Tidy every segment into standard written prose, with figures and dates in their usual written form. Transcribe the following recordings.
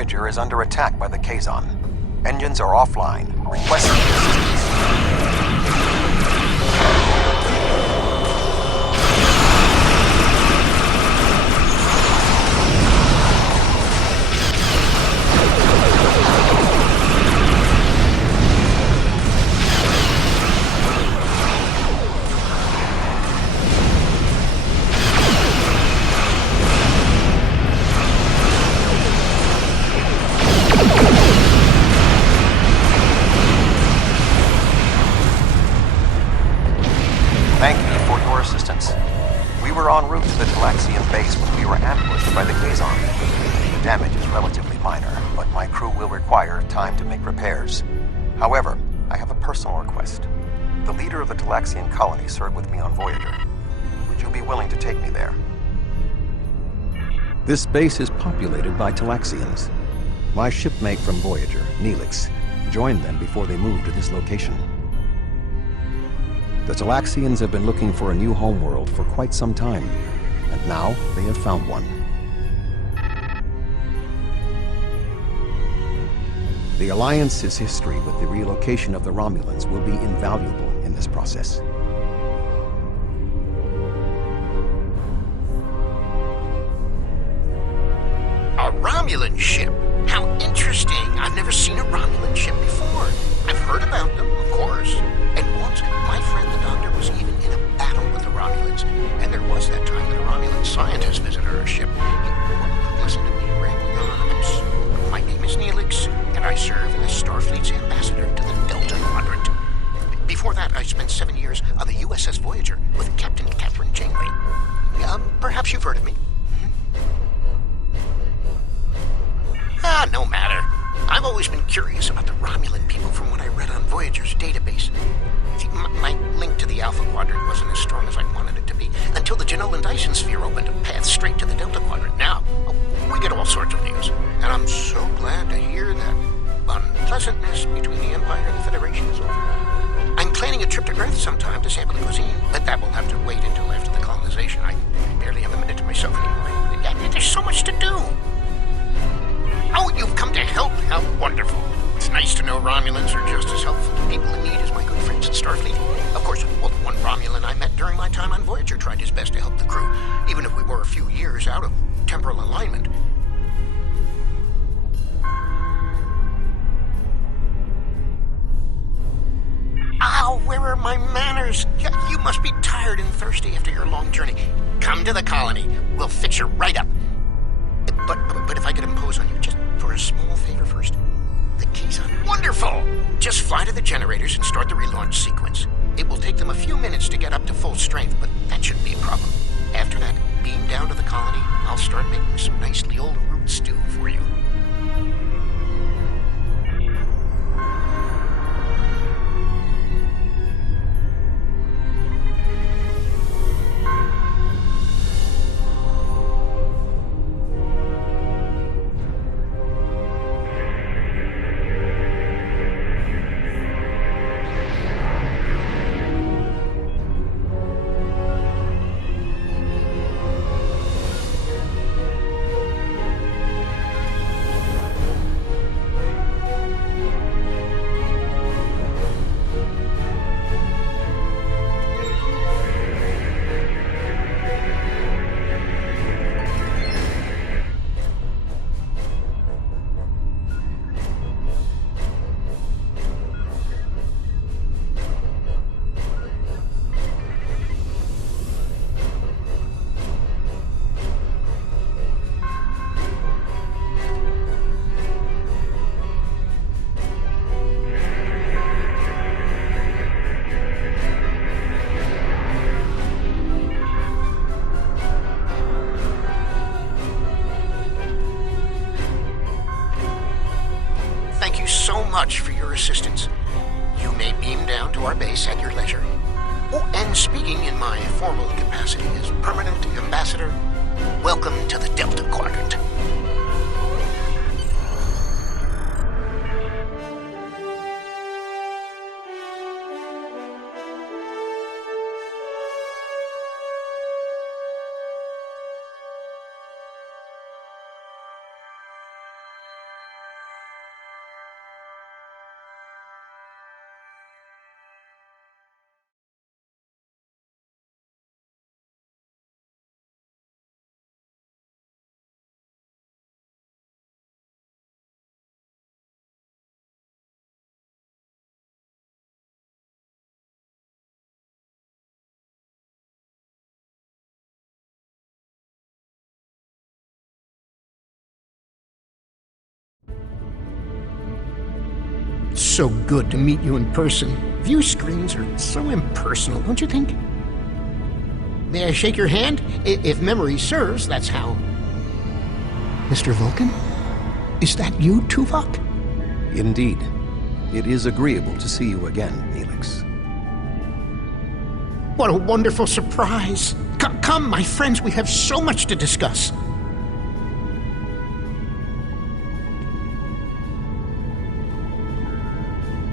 Voyager is under attack by the Kazon. Engines are offline. Requesting assistance. Thank you for your assistance. We were en route to the Talaxian base when we were ambushed by the Kazon. The damage is relatively minor, but my crew will require time to make repairs. However, I have a personal request. The leader of the Talaxian colony served with me on Voyager. Would you be willing to take me there? This base is populated by Talaxians. My shipmate from Voyager, Neelix, joined them before they moved to this location. The Talaxians have been looking for a new homeworld for quite some time, and now they have found one. The Alliance's history with the relocation of the Romulans will be invaluable in this process. A Romulan ship? How interesting! I've never seen a Romulan ship before. I've heard about them, of course. And once, my friend the Doctor was even in a battle with the Romulans. And there was that time that a Romulan scientist visited our ship. Listen to me rambling on. My name is Neelix, and I serve as Starfleet's ambassador to the Delta Quadrant. Before that, I spent 7 years on the USS Voyager with Captain Catherine Janeway. Perhaps you've heard of me. No matter. I've always been curious about the Romulan people from what I read on Voyager's database. See, my link to the Alpha Quadrant wasn't as strong as I wanted it to be, until the Jenolan Dyson Sphere opened a path straight to the Delta Quadrant. Now, we get all sorts of news, and I'm so glad to hear that unpleasantness between the Empire and the Federation is over. I'm planning a trip to Earth sometime to sample the cuisine, but that will have to wait until after the colonization. I barely have a minute to myself anymore. There's so much to do. Oh, you've come to help. How wonderful. It's nice to know Romulans are just as helpful to people in need as my good friends at Starfleet. Of course, well, the one Romulan I met during my time on Voyager tried his best to help the crew, even if we were a few years out of temporal alignment. Ow, where are my manners? You must be tired and thirsty after your long journey. Come to the colony. We'll fix you right up. But if I could impose on you just for a small favor first. The Kazon. Wonderful! Just fly to the generators and start the relaunch sequence. It will take them a few minutes to get up to full strength, but that shouldn't be a problem. After that, beam down to the colony. I'll start making some nicely old root stew for you. Much for your assistance. You may beam down to our base at your leisure. Oh, and speaking in my formal capacity as permanent ambassador, welcome to the Delta Quadrant. so good to meet you in person. View screens are so impersonal, don't you think? May I shake your hand? If memory serves, that's how. Mr. Vulcan? Is that you, Tuvok? Indeed. It is agreeable to see you again, Neelix. What a wonderful surprise! Come, my friends, we have so much to discuss.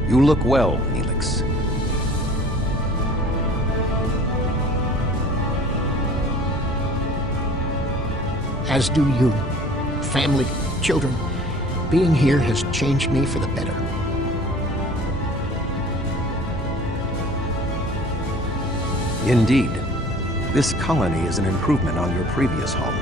You look well, Neelix. As do you. Family, children. Being here has changed me for the better. Indeed. This colony is an improvement on your previous home.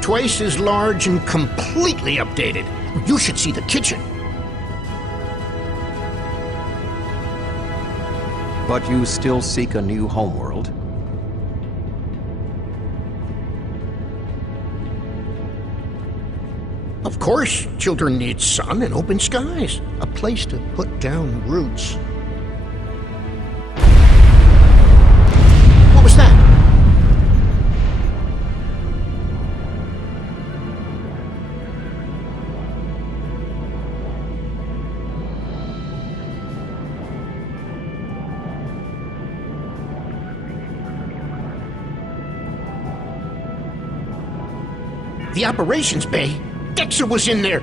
Twice as large and completely updated. You should see the kitchen. But you still seek a new homeworld? Of course, children need sun and open skies. A place to put down roots. What was that? The operations bay? Dexter was in there!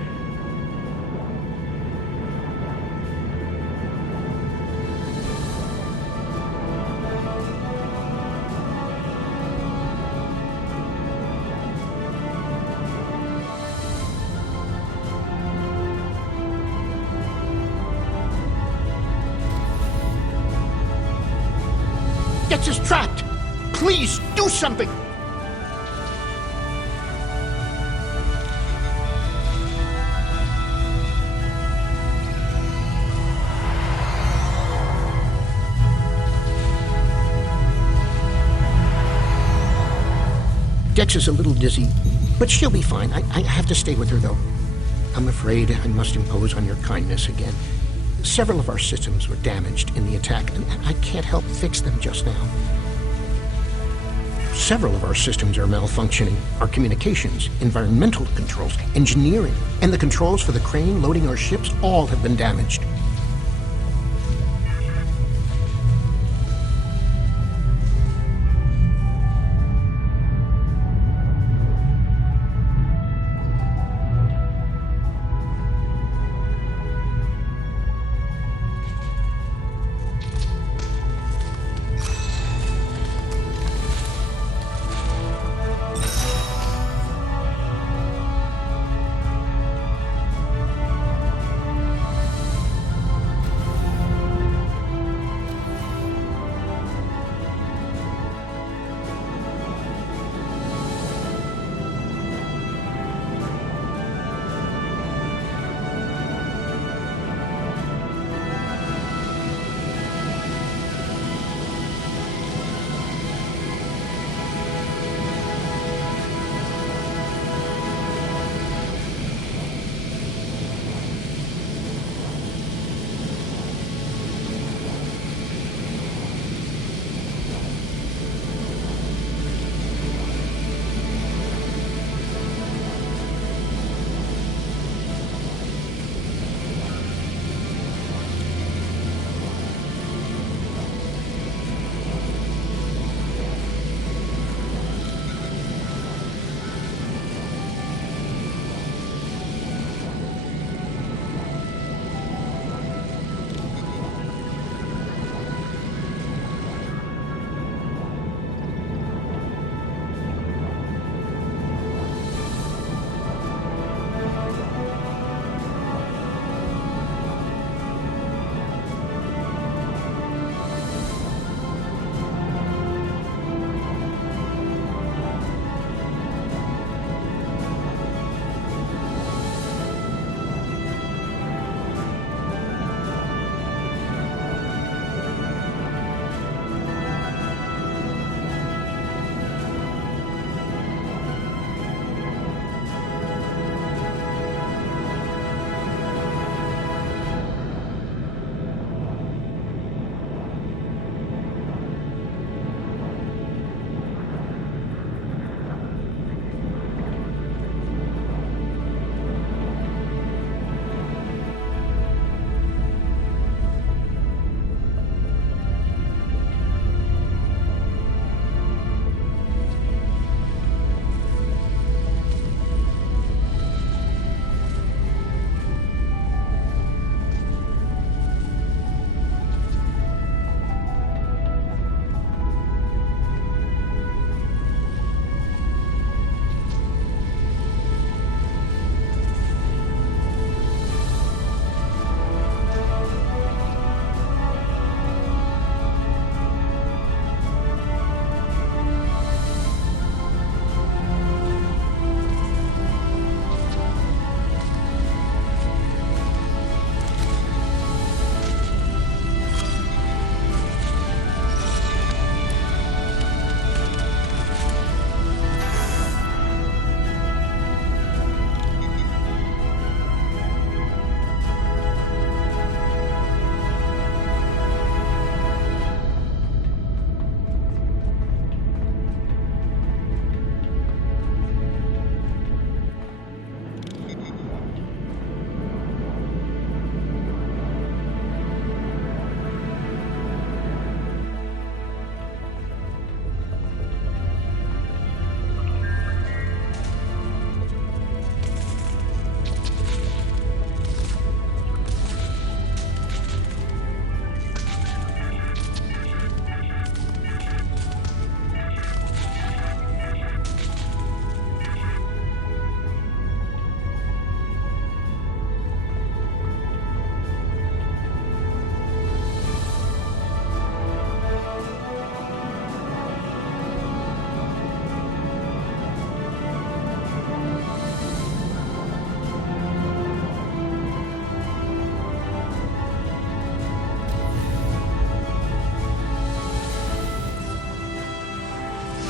Dexter's trapped! Please, do something! Dex is a little dizzy, but she'll be fine. I have to stay with her, though. I'm afraid I must impose on your kindness again. Several of our systems were damaged in the attack, and I can't help fix them just now. Several of our systems are malfunctioning. Our communications, environmental controls, engineering, and the controls for the crane loading our ships all have been damaged.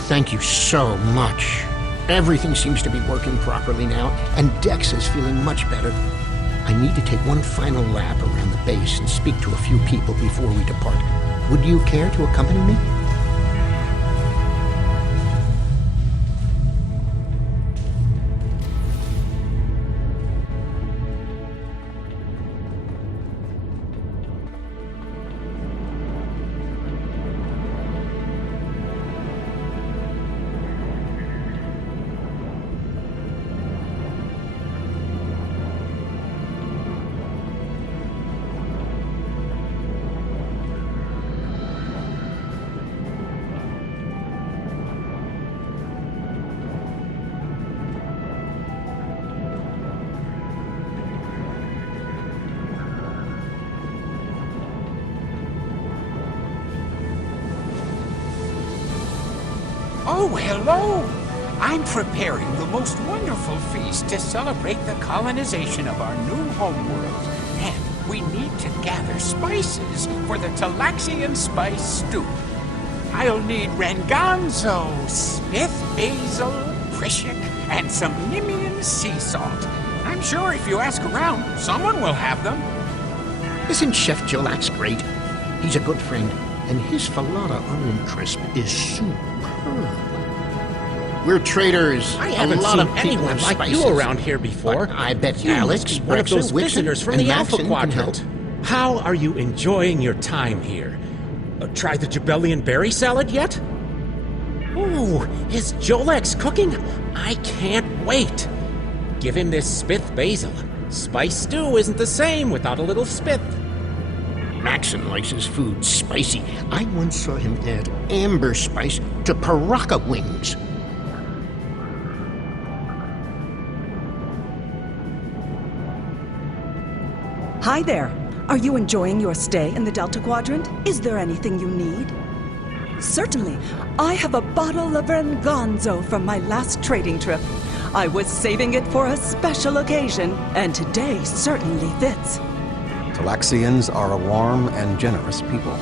thank you so much. Everything seems to be working properly now, and Dex is feeling much better. I need to take one final lap around the base and speak to a few people before we depart. Would you care to accompany me? Oh, hello! I'm preparing the most wonderful feast to celebrate the colonization of our new homeworld. And we need to gather spices for the Talaxian spice stew. I'll need ranganzo, smith basil, prishik, and some Nimian sea salt. I'm sure if you ask around, someone will have them. Isn't Chef Jolax great? He's a good friend, and his falada onion crisp is superb. We're traders. I haven't seen anyone like you around here before. But I bet you Alex, must be one of Brexit, those Wixon, visitors from and the Alpha Maxon can Quadrant. help. How are you enjoying your time here? Try the Jabellian berry salad yet? Ooh, is Jolex cooking? I can't wait. Give him this spith basil. Spice stew isn't the same without a little spith. Maxon likes his food spicy. I once saw him add amber spice to paraca wings. Hi there. Are you enjoying your stay in the Delta Quadrant? Is there anything you need? Certainly. I have a bottle of Ranganzo from my last trading trip. I was saving it for a special occasion, and today certainly fits. Talaxians are a warm and generous people.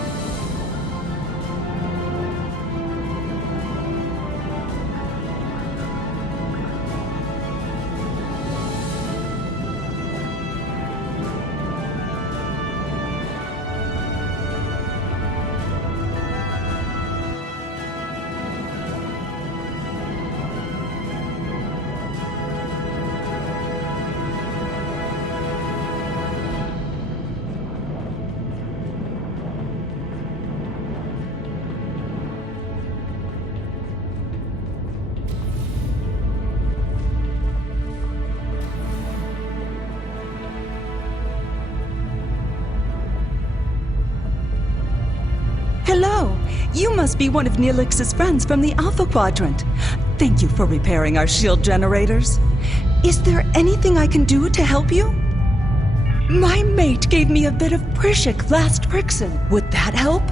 Hello. You must be one of Neelix's friends from the Alpha Quadrant. Thank you for repairing our shield generators. Is there anything I can do to help you? My mate gave me a bit of Prishik last Prixon. Would that help?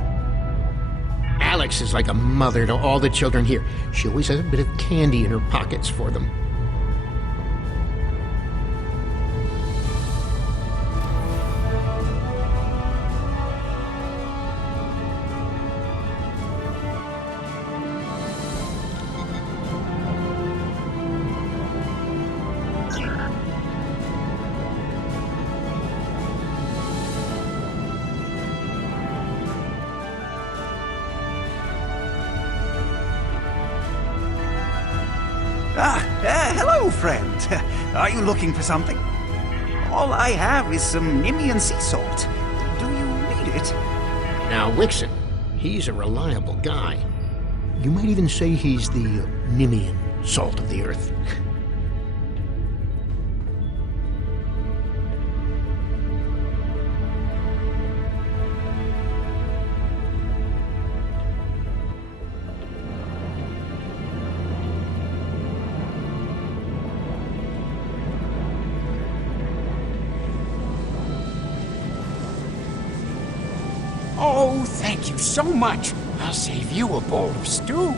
Alex is like a mother to all the children here. She always has a bit of candy in her pockets for them. Hello, friend. Are you looking for something? All I have is some Nimian sea salt. Do you need it? Now, Wixon, he's a reliable guy. You might even say he's the Nimian salt of the earth. Oh, thank you so much. I'll save you a bowl of stew.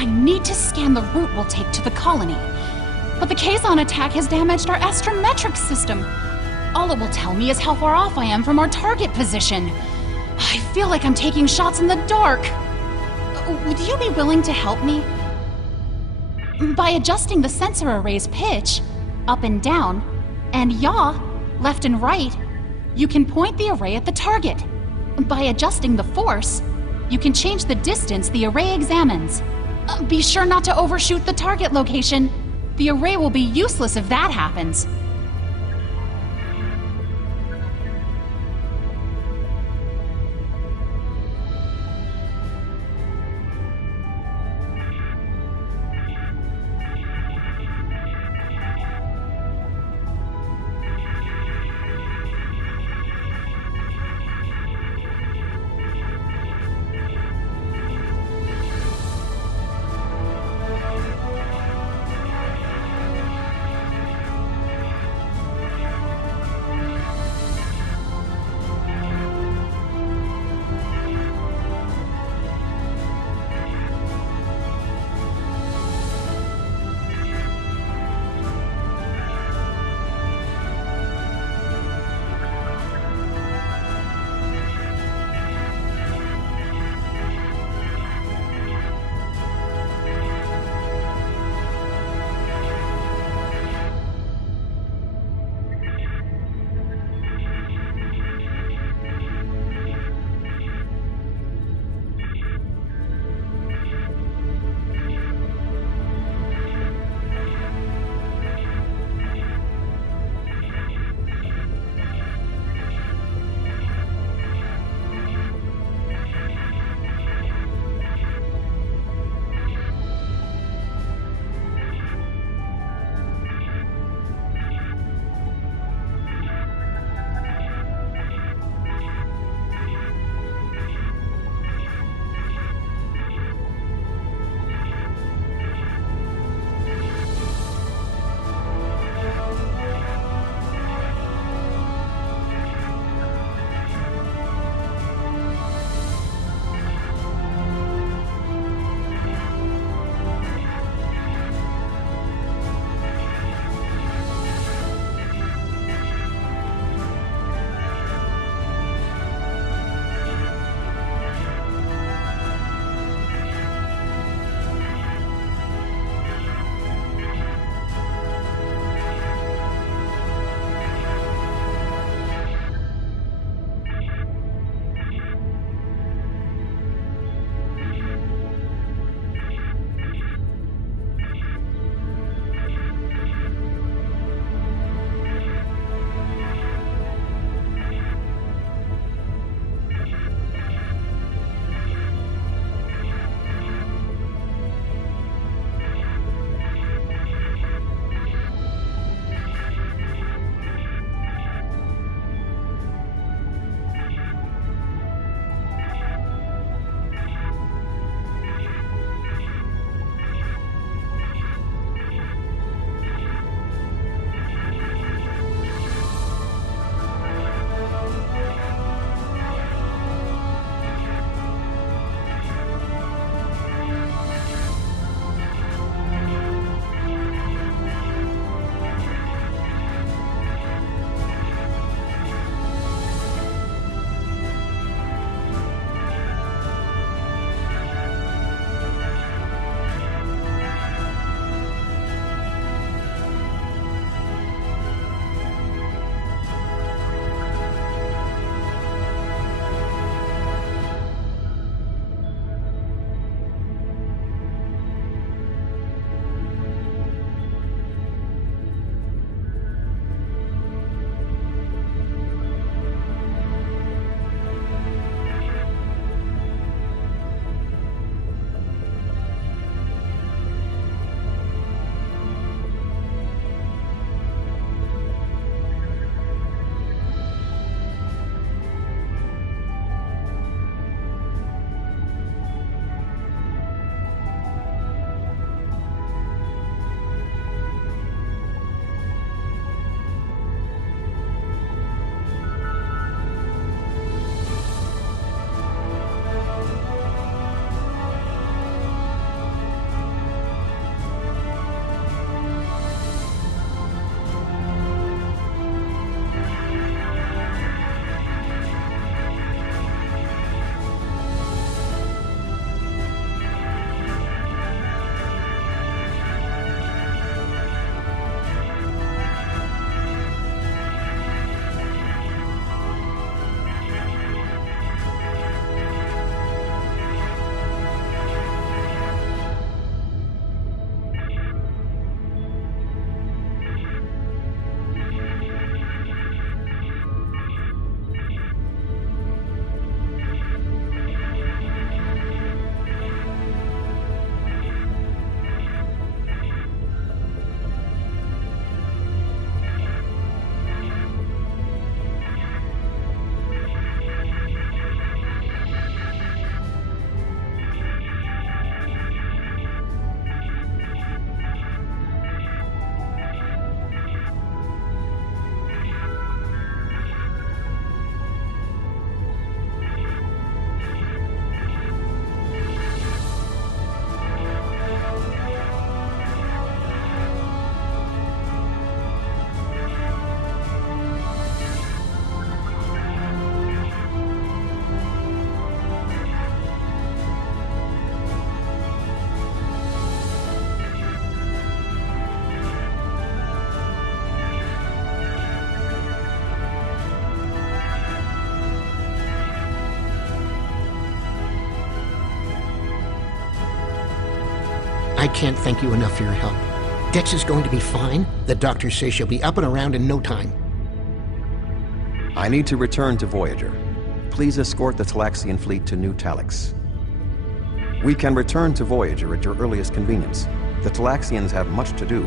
I need to scan the route we'll take to the colony. But the Kazon attack has damaged our astrometric system. All it will tell me is how far off I am from our target position. I feel like I'm taking shots in the dark. Would you be willing to help me? By adjusting the sensor array's pitch, up and down, and yaw, left and right, you can point the array at the target. By adjusting the force, you can change the distance the array examines. Be sure not to overshoot the target location. The array will be useless if that happens. I can't thank you enough for your help. Dex is going to be fine. The doctors say she'll be up and around in no time. I need to return to Voyager. Please escort the Talaxian fleet to New Talix. We can return to Voyager at your earliest convenience. The Talaxians have much to do.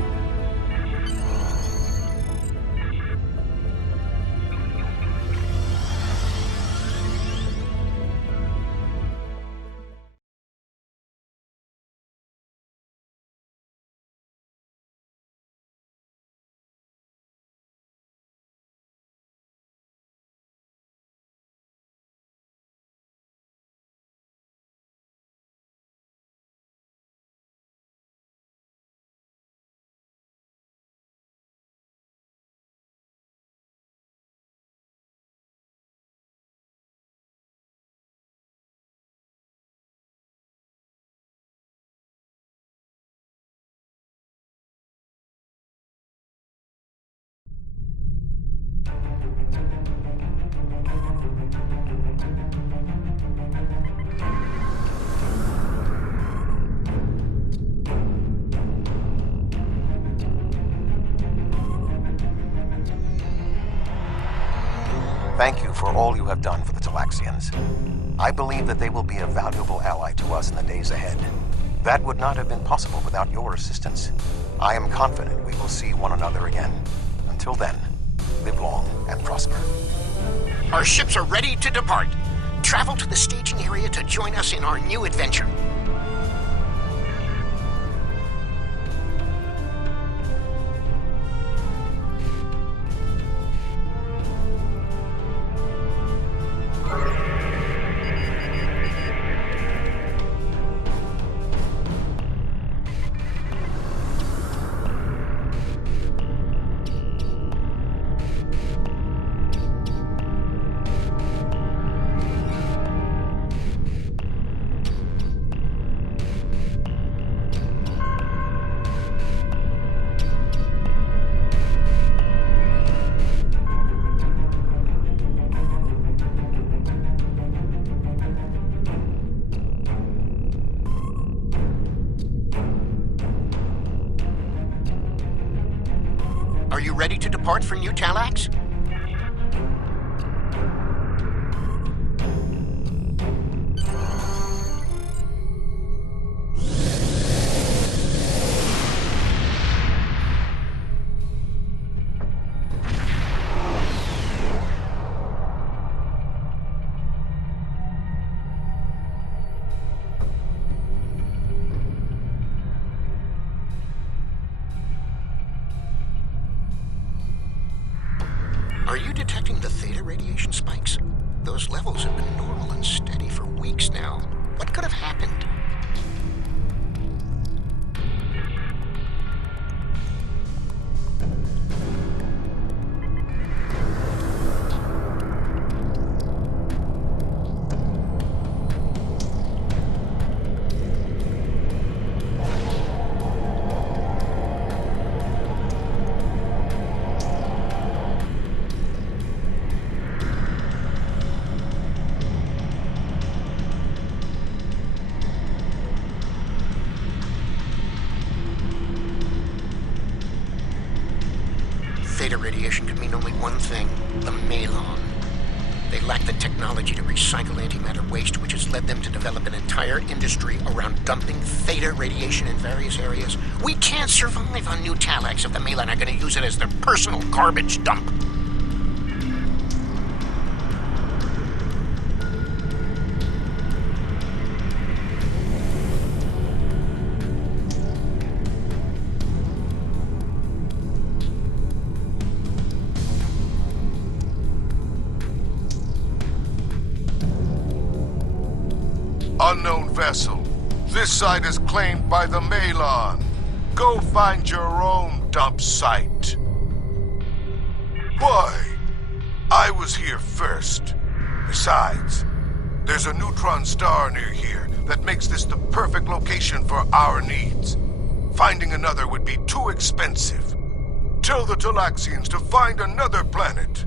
Thank you for all you have done for the Talaxians. I believe that they will be a valuable ally to us in the days ahead. That would not have been possible without your assistance. I am confident we will see one another again. Until then, live long and prosper. Our ships are ready to depart. Travel to the staging area to join us in our new adventure. Are you ready to depart for New Talax? Are you detecting the theta radiation spikes? Those levels have been normal and steady for weeks now. What could have happened? Theta radiation could mean only one thing: the Malon. They lack the technology to recycle antimatter waste, which has led them to develop an entire industry around dumping theta radiation in various areas. We can't survive on New Talax if the Malon are going to use it as their personal garbage dump. Unknown vessel. This site is claimed by the Malon. Go find your own dump site. Why? I was here first. Besides, there's a neutron star near here that makes this the perfect location for our needs. Finding another would be too expensive. Tell the Talaxians to find another planet.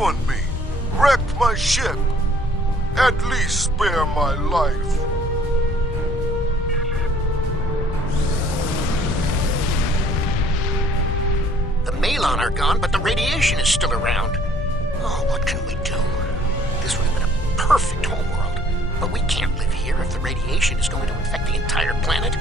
ruined me, wrecked my ship. At least spare my life. The Malon are gone, but the radiation is still around. Oh, what can we do? This would have been a perfect homeworld. But we can't live here if the radiation is going to infect the entire planet.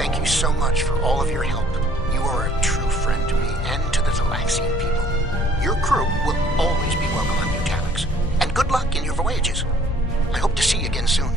Thank you so much for all of your help. You are a true friend to me and to the Talaxian people. Your crew will always be welcome on New Talax. And good luck in your voyages. I hope to see you again soon.